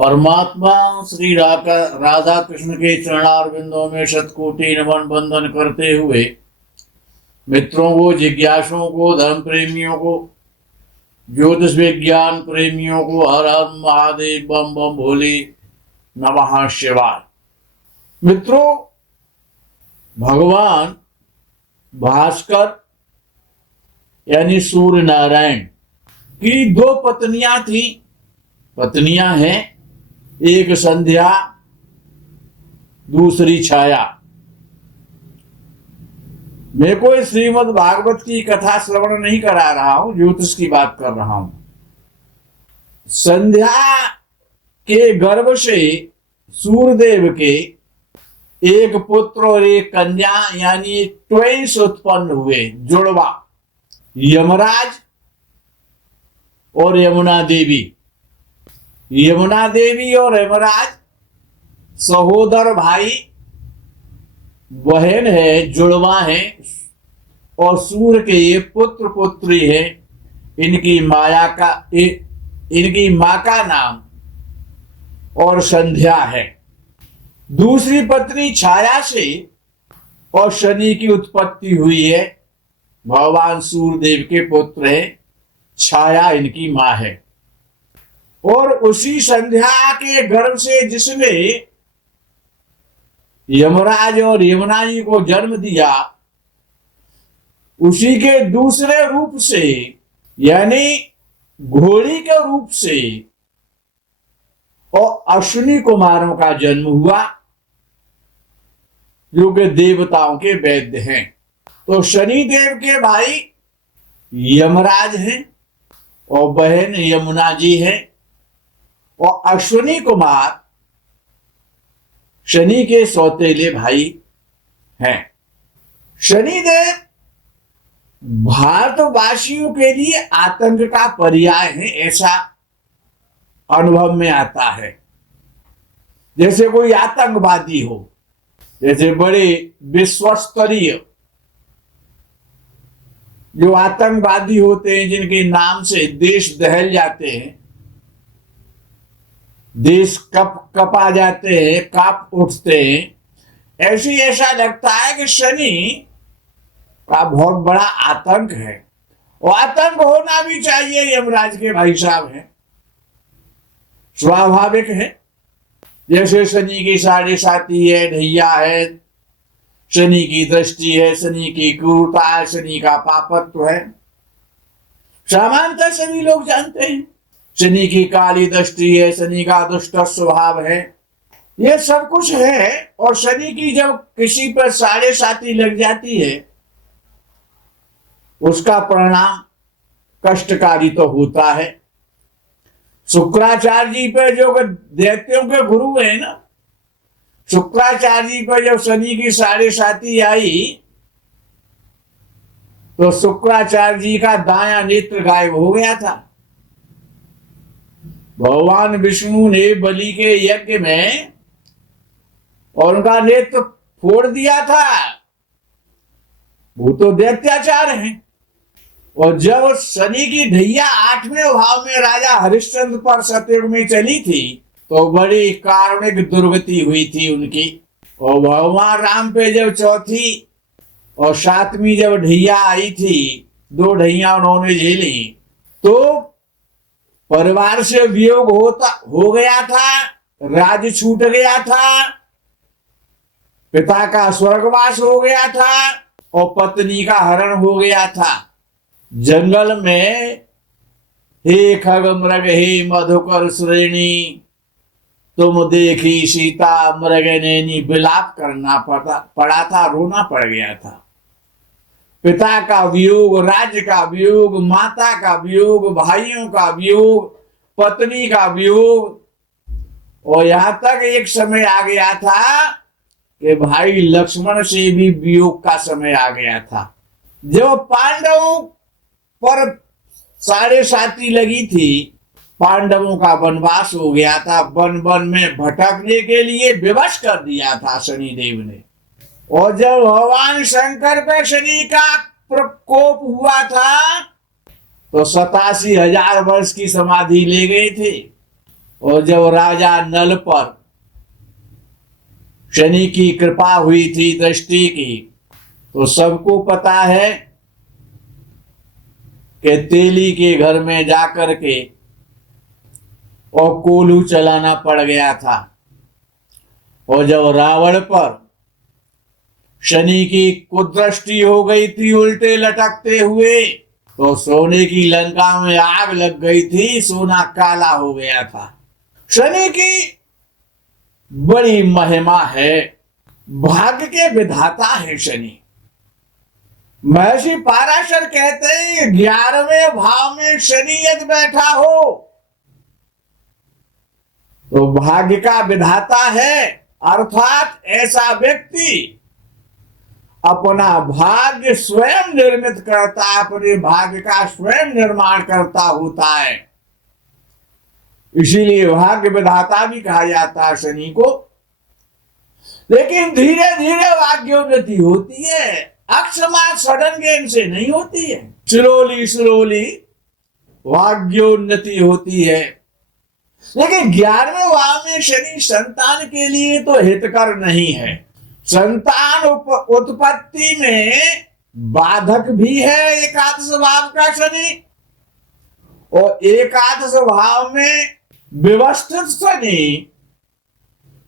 परमात्मा श्री राधा कृष्ण के चरणारविंदों में शतकोटि नमन बंदन करते हुए मित्रों को, जिज्ञासुओं को, धर्म प्रेमियों को, ज्योतिष विज्ञान प्रेमियों को हर हर महादेव, बम बम भोले, नमः शिवाय। मित्रों, भगवान भास्कर यानी सूर्य नारायण की दो पत्नियां हैं, एक संध्या, दूसरी छाया। मैं कोई श्रीमद् भागवत की कथा श्रवण नहीं करा रहा हूं, ज्योतिष की बात कर रहा हूं। संध्या के गर्भ से सूर्यदेव के एक पुत्र और एक कन्या यानी ट्वेंस उत्पन्न हुए, जुड़वा, यमराज और यमुना देवी। यमुना देवी और यमराज सहोदर भाई बहन है, जुड़वा है, और सूर्य के ये पुत्र पुत्री है। इनकी मां का नाम और संध्या है। दूसरी पत्नी छाया से और शनि की उत्पत्ति हुई है। भगवान सूर्यदेव के पुत्र है, छाया इनकी मां है। और उसी संध्या के गर्भ से जिसने यमराज और यमुना जी को जन्म दिया, उसी के दूसरे रूप से यानी घोड़ी के रूप से और अश्विनी कुमारों का जन्म हुआ, जो कि देवताओं के वैद्य हैं। तो शनि देव के भाई यमराज हैं और बहन यमुना जी है, और अश्विनी कुमार शनि के सौतेले भाई हैं। शनिदेव भारतवासियों के लिए आतंक का पर्याय है, ऐसा अनुभव में आता है। जैसे कोई आतंकवादी हो, जैसे बड़े विश्वस्तरीय जो आतंकवादी होते हैं, जिनके नाम से देश दहल जाते हैं, देश कपा जाते हैं, कांप उठते हैं, ऐसा लगता है कि शनि का बहुत बड़ा आतंक है। और आतंक होना भी चाहिए, यमराज के भाई साहब हैं, स्वाभाविक है। जैसे शनि की साढ़े साती है, ढैया है, शनि की दृष्टि है, शनि की क्रूरता है, शनि का पापत्व है, सामान्यतः सभी लोग जानते हैं। शनि की काली दृष्टि है, शनि का दुष्ट स्वभाव है, ये सब कुछ है। और शनि की जब किसी पर साढ़े साती लग जाती है, उसका परिणाम कष्टकारी तो होता है। शुक्राचार्य जी पर, जो दैत्यों के गुरु है ना, शुक्राचार्य जी पर जब शनि की साढ़े साती आई, तो शुक्राचार्य जी का दायां नेत्र गायब हो गया था। भगवान विष्णु ने बलि के यज्ञ में और उनका नेत्र फोड़ दिया था। वो तो दैत्याचार है। और जब शनि की ढैया 8वें भाव में राजा हरिश्चंद्र पर सतयुग में चली थी, तो बड़ी कारुणिक दुर्गति हुई थी उनकी। और भगवान राम पे जब चौथी और 7वीं जब ढैया आई थी, 2 ढैया उन्होंने झेली, तो परिवार से वियोग हो गया था, राज्य छूट गया था, पिता का स्वर्गवास हो गया था और पत्नी का हरण हो गया था। जंगल में हे खग मृग हे मधुकर श्रेणी, तुम देखी सीता मृग नैनी, विलाप करना पड़ा था, रोना पड़ गया था। पिता का वियोग, राज्य का वियोग, माता का वियोग, भाइयों का वियोग, पत्नी का वियोग, और यहां तक एक समय आ गया था कि भाई लक्ष्मण से भी वियोग का समय आ गया था। जब पांडवों पर साढ़े साती लगी थी, पांडवों का वनवास हो गया था, वन वन में भटकने के लिए विवश कर दिया था शनिदेव ने। और जब भगवान शंकर पे शनि का प्रकोप हुआ था, तो 87,000 वर्ष की समाधि ले गए थे। और जब राजा नल पर शनि की कृपा हुई थी, दृष्टि की, तो सबको पता है कि तेली के घर में जाकर के और कोल्हू चलाना पड़ गया था। और जब रावण पर शनि की कुदृष्टि हो गई थी उल्टे लटकते हुए, तो सोने की लंका में आग लग गई थी, सोना काला हो गया था। शनि की बड़ी महिमा है, भाग्य के विधाता है शनि। महर्षि पाराशर कहते हैं 11वें भाव में शनि यदि बैठा हो तो भाग्य का विधाता है, अर्थात ऐसा व्यक्ति अपना भाग्य स्वयं निर्मित करता, अपने भाग्य का स्वयं निर्माण करता होता है। इसीलिए भाग्य विधाता भी कहा जाता है शनि को। लेकिन धीरे धीरे भाग्योन्नति होती है, अकस्मात सडन गेम से नहीं होती है, स्लोली स्लोली भाग्योन्नति होती है। लेकिन 11वें भाव में शनि संतान के लिए तो हितकर नहीं है। संतान उत्पत्ति में बाधक भी है एकादश भाव का शनि, और एकादश भाव में व्यवस्थित शनि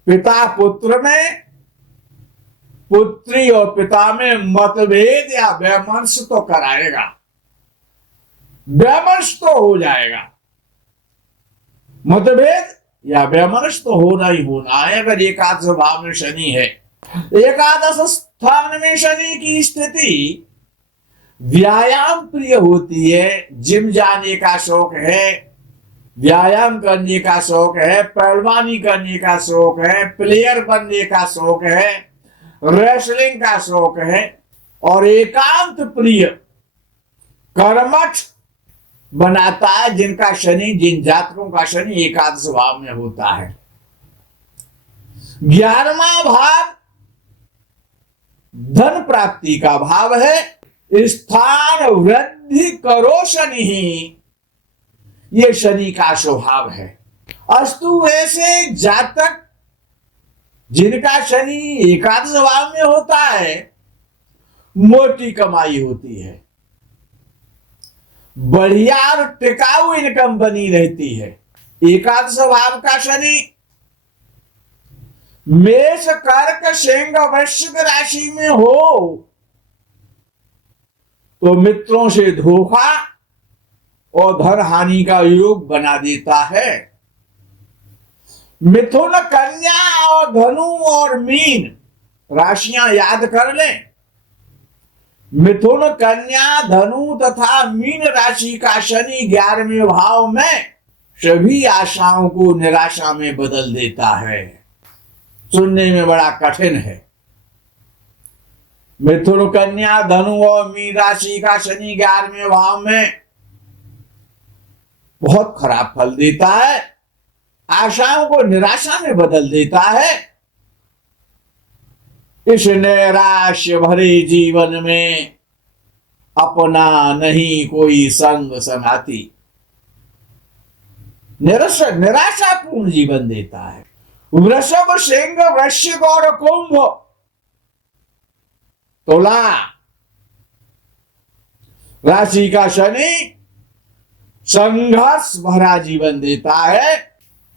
पिता पुत्र में, पुत्री और पिता में मतभेद या वैमनस्य तो कराएगा, वैमनस्य तो हो जाएगा। मतभेद या वैमनस्य तो होना ही होना है अगर एकादश भाव में शनि है। एकादश स्थान में शनि की स्थिति व्यायाम प्रिय होती है, जिम जाने का शौक है, व्यायाम करने का शौक है, पहलवानी करने का शौक है, प्लेयर बनने का शौक है, रेसलिंग का शौक है, और एकांत प्रिय कर्मठ बनाता है जिनका शनि, जिन जातकों का शनि एकादश भाव में होता है। 11वां भाव धन प्राप्ति का भाव है, स्थान वृद्धि करो शनि ही, ये शनि का स्वभाव है। अस्तु ऐसे जातक जिनका शनि एकादश भाव में होता है, मोटी कमाई होती है, बढ़िया और टिकाऊ इनकम बनी रहती है। एकादश भाव का शनि मेष कर्क सिंह वृश्चिक राशि में हो तो मित्रों से धोखा और धन हानि का योग बना देता है। मिथुन कन्या और धनु और मीन राशियां याद कर लें। मिथुन कन्या धनु तथा मीन राशि का शनि 11वें भाव में सभी आशाओं को निराशा में बदल देता है। सुनने में बड़ा कठिन है। मिथुन कन्या धनु और मीन राशि का शनि 11वें भाव में बहुत खराब फल देता है, आशाओं को निराशा में बदल देता है। इस नैराश्य भरे जीवन में अपना नहीं कोई संग संगाती, निराशापूर्ण जीवन देता है। वृषभ सिंह वृश्चिक और कुंभ तुला राशि का शनि संघर्ष भरा जीवन देता है।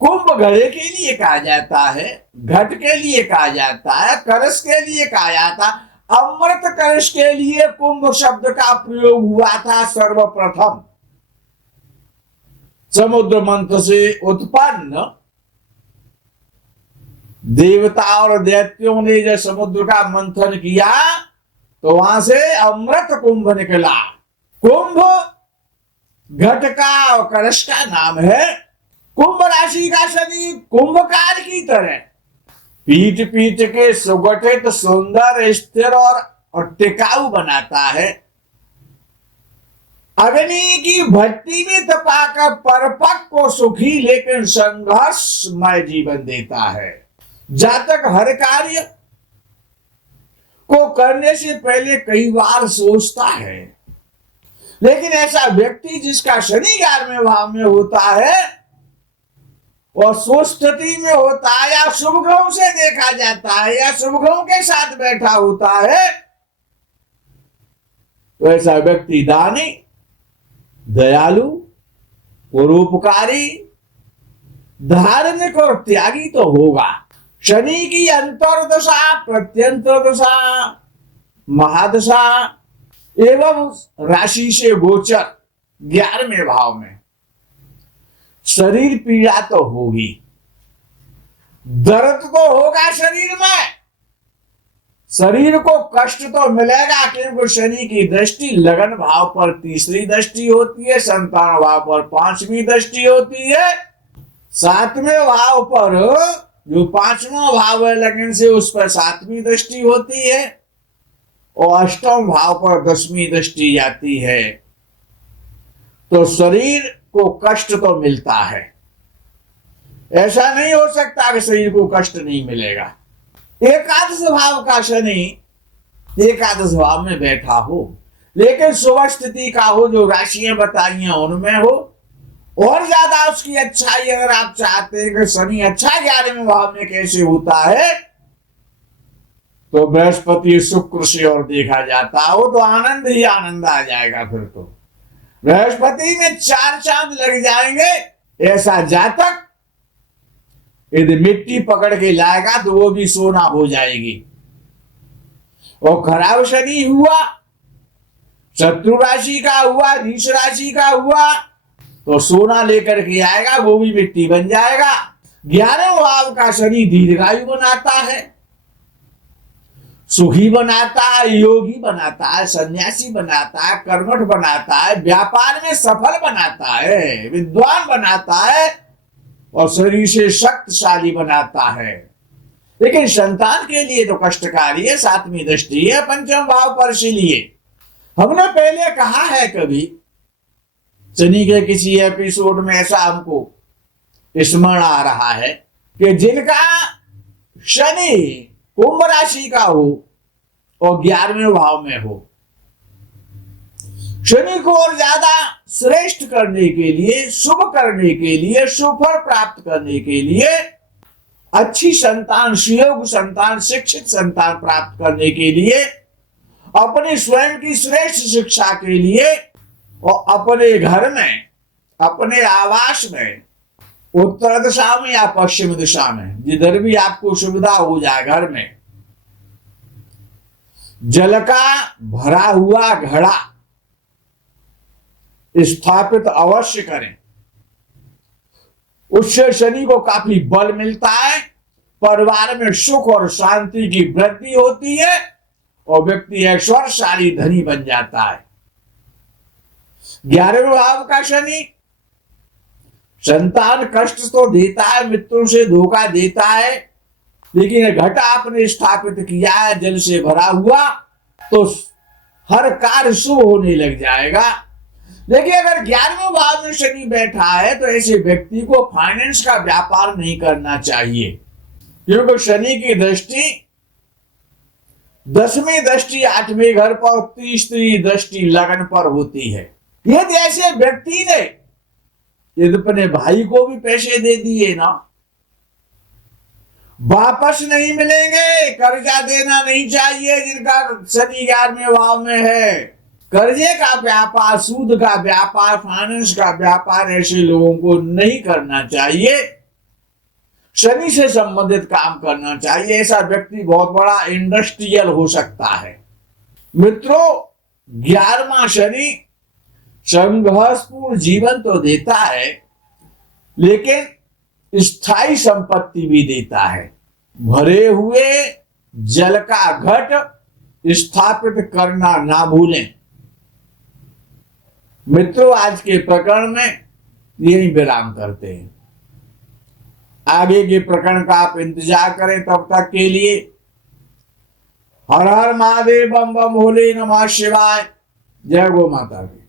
कुंभ घड़े के लिए कहा जाता है, घट के लिए कहा जाता है, कलश के लिए कहा जाता है। अमृत कलश के लिए कुंभ शब्द का प्रयोग हुआ था सर्वप्रथम। समुद्र मंथन से उत्पन्न देवता और दैत्यों ने जब समुद्र का मंथन किया तो वहां से अमृत कुंभ निकला। कुंभ घट का और कलश का नाम है। कुंभ राशि का शनि कुंभकार की तरह पीट पीट के सुगठित सुंदर स्थिर और टिकाऊ बनाता है। अग्नि की भट्टी में तपाकर परिपक्व सुखी लेकिन संघर्षमय जीवन देता है। जातक हर कार्य को करने से पहले कई बार सोचता है, लेकिन ऐसा व्यक्ति जिसका शनि 11वें भाव में होता है और सुस्थिति में होता है या शुभ ग्रहों से देखा जाता है या शुभ ग्रहों के साथ बैठा होता है, तो ऐसा व्यक्ति दानी, दयालु, परोपकारी, धार्मिक और त्यागी तो होगा। शनि की अंतर्दशा, प्रत्यंतर दशा, महादशा एवं राशि से गोचर 11वें भाव में शरीर पीड़ा तो होगी, दर्द तो होगा शरीर में, शरीर को कष्ट तो मिलेगा, क्योंकि शनि की दृष्टि लगन भाव पर तीसरी दृष्टि होती है, संतान भाव पर 5वीं दृष्टि होती है, 7वें भाव पर जो 5वां भाव है लगन से उस पर 7वीं दृष्टि होती है और 8वें भाव पर 10वीं दृष्टि जाती है। तो शरीर को कष्ट तो मिलता है, ऐसा नहीं हो सकता कि शरीर को कष्ट नहीं मिलेगा। एकादश भाव का शनि एकादश भाव में बैठा हो, लेकिन शुभ स्थिति का हो, जो राशियां बताई हैं उनमें हो, और ज्यादा उसकी अच्छाई अगर आप चाहते हैं कि शनि अच्छा 11वें भाव में कैसे होता है, तो बृहस्पति शुक्र से और देखा जाता हो तो आनंद ही आनंद आ जाएगा। फिर तो बृहस्पति में 4 चांद लग जाएंगे। ऐसा जातक यदि मिट्टी पकड़ के लाएगा तो वो भी सोना हो जाएगी। और खराब शनि हुआ, शत्रु राशि का हुआ, नीच राशि का हुआ, तो सोना लेकर के आएगा, वो भी मिट्टी बन जाएगा। 11वें भाव का शनि दीर्घायु बनाता है, सुखी बनाता है, योगी बनाता है, सन्यासी बनाता है, कर्मठ बनाता है, व्यापार में सफल बनाता है, विद्वान बनाता है और शरीर से शक्तिशाली बनाता है। लेकिन संतान के लिए तो कष्टकारी है, 7वीं दृष्टि है 5वें भाव पर। इसलिए हमने पहले कहा है, कभी शनि के किसी एपिसोड में ऐसा हमको स्मरण आ रहा है कि जिनका शनि कुंभ राशि का हो और 11वें भाव में हो, शनि को और ज्यादा श्रेष्ठ करने के लिए, शुभ करने के लिए, शुभ फल प्राप्त करने के लिए, अच्छी संतान, सुयोग्य संतान, शिक्षित संतान प्राप्त करने के लिए, अपने स्वयं की श्रेष्ठ शिक्षा के लिए और अपने घर में, अपने आवास में, उत्तर दिशा में या पश्चिम दिशा में, जिधर भी आपको सुविधा हो जाए, घर में जल का भरा हुआ घड़ा स्थापित अवश्य करें। उससे शनि को काफी बल मिलता है, परिवार में सुख और शांति की वृद्धि होती है और व्यक्ति ऐश्वर्यशाली धनी बन जाता है। 11वें भाव का शनि संतान कष्ट तो देता है, मित्रों से धोखा देता है, लेकिन घटा आपने स्थापित किया है जल से भरा हुआ, तो हर कार्य शुभ होने लग जाएगा। लेकिन अगर 11वें भाव में शनि बैठा है तो ऐसे व्यक्ति को फाइनेंस का व्यापार नहीं करना चाहिए, क्योंकि शनि की दृष्टि 10वीं दृष्टि 8वें घर पर, तीसरी दृष्टि लगन पर होती है। यदि ऐसे व्यक्ति ने यदि अपने भाई को भी पैसे दे दिए ना, वापस नहीं मिलेंगे, कर्जा देना नहीं चाहिए। जिनका शनि 11वें भाव में है, कर्जे का व्यापार, सूद का व्यापार, फाइनेंस का व्यापार ऐसे लोगों को नहीं करना चाहिए। शनि से संबंधित काम करना चाहिए। ऐसा व्यक्ति बहुत बड़ा इंडस्ट्रियल हो सकता है। मित्रों, 11वां शनि संघर्षपूर्ण जीवन तो देता है, लेकिन स्थायी संपत्ति भी देता है। भरे हुए जल का घट स्थापित करना ना भूलें। मित्रों, आज के प्रकरण में यही विराम करते हैं। आगे के प्रकरण का आप इंतजार करें। तब तक के लिए हर हर महादेव, बम बम भोले, नमः शिवाय। जय गो माता की।